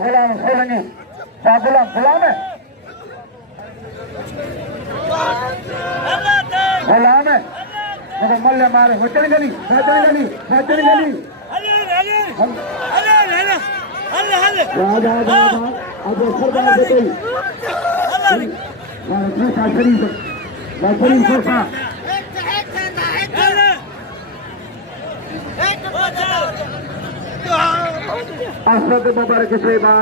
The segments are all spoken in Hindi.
गुलाम सोलंगी गुलाम है गुलाम है मल्ले मारे बचन गली अब सरदार असद बबर के सेवा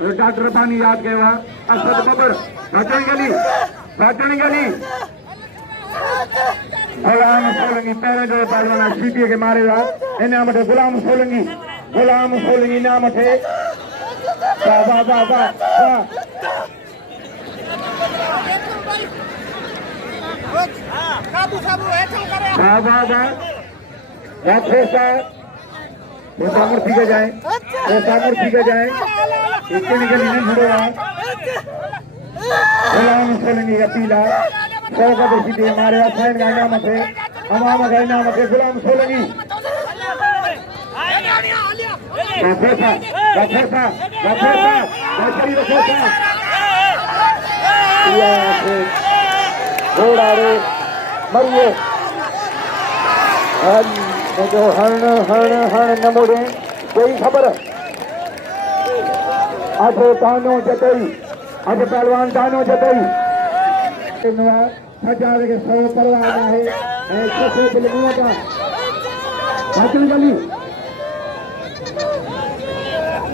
डॉक्टर पानी याद केवा असद बबर बचन गली गुलाम सोलंगी पहले जो पहलवान सीपी के मारे इन्हें मठे गुलाम सोलंगी नाम थे मूर्ति के जाए इसके निकल नहीं जुड़ेगा गुलाम सोलंगी का पीला सौ का सीधे हमारे फैन का नाम है हमारा का नाम है गुलाम सोलंगी घोड़ा रे मरिए जो हण नमूने कोई खबर अब तानो जतई अब पहलवान तानो जतई हजार के 100 परवाना है ऐसे फिल्मियों का बचन गली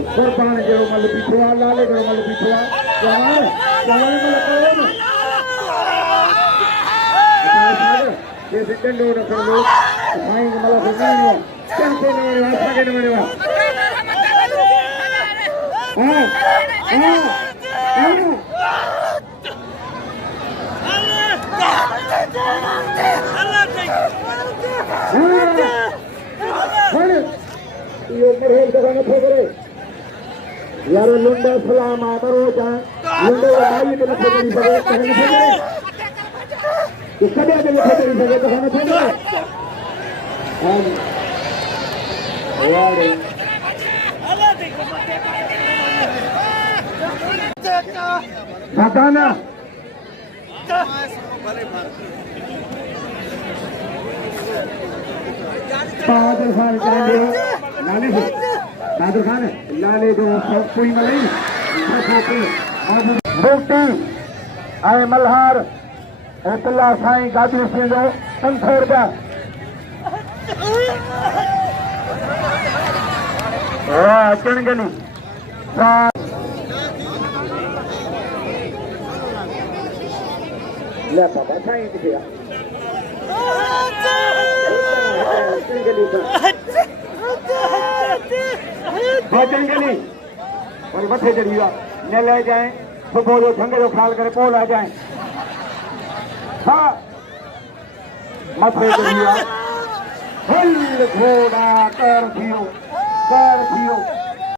सरपान जो मल पिछुआ लाले जो मल पिछुआ चाल मल कौन ये सेकंड हो रहा लोग माइंड मला सुनने कैसे नहीं वापस के नहीं मेरे यार लुंडा सलाम आदरो जा लुंडा भाई के नफे नहीं बगे कहने से ये सब आदमी नफे नहीं बगे कहने से हम यार बताना बहादुर खान करेंगे लाले से बहादुर खान लाले जो कोई मलाई रोटी आए मल्हार ऐतला साईं गादी से जो 500 रुपया चणगली ले बाबा साईं किथे चणगली और मथे चढ़िया न ले जाए सुबह जो झंग जो ख्याल करे पोल आ जाए हाँ मथे चढ़िया घोड़ा कर थियो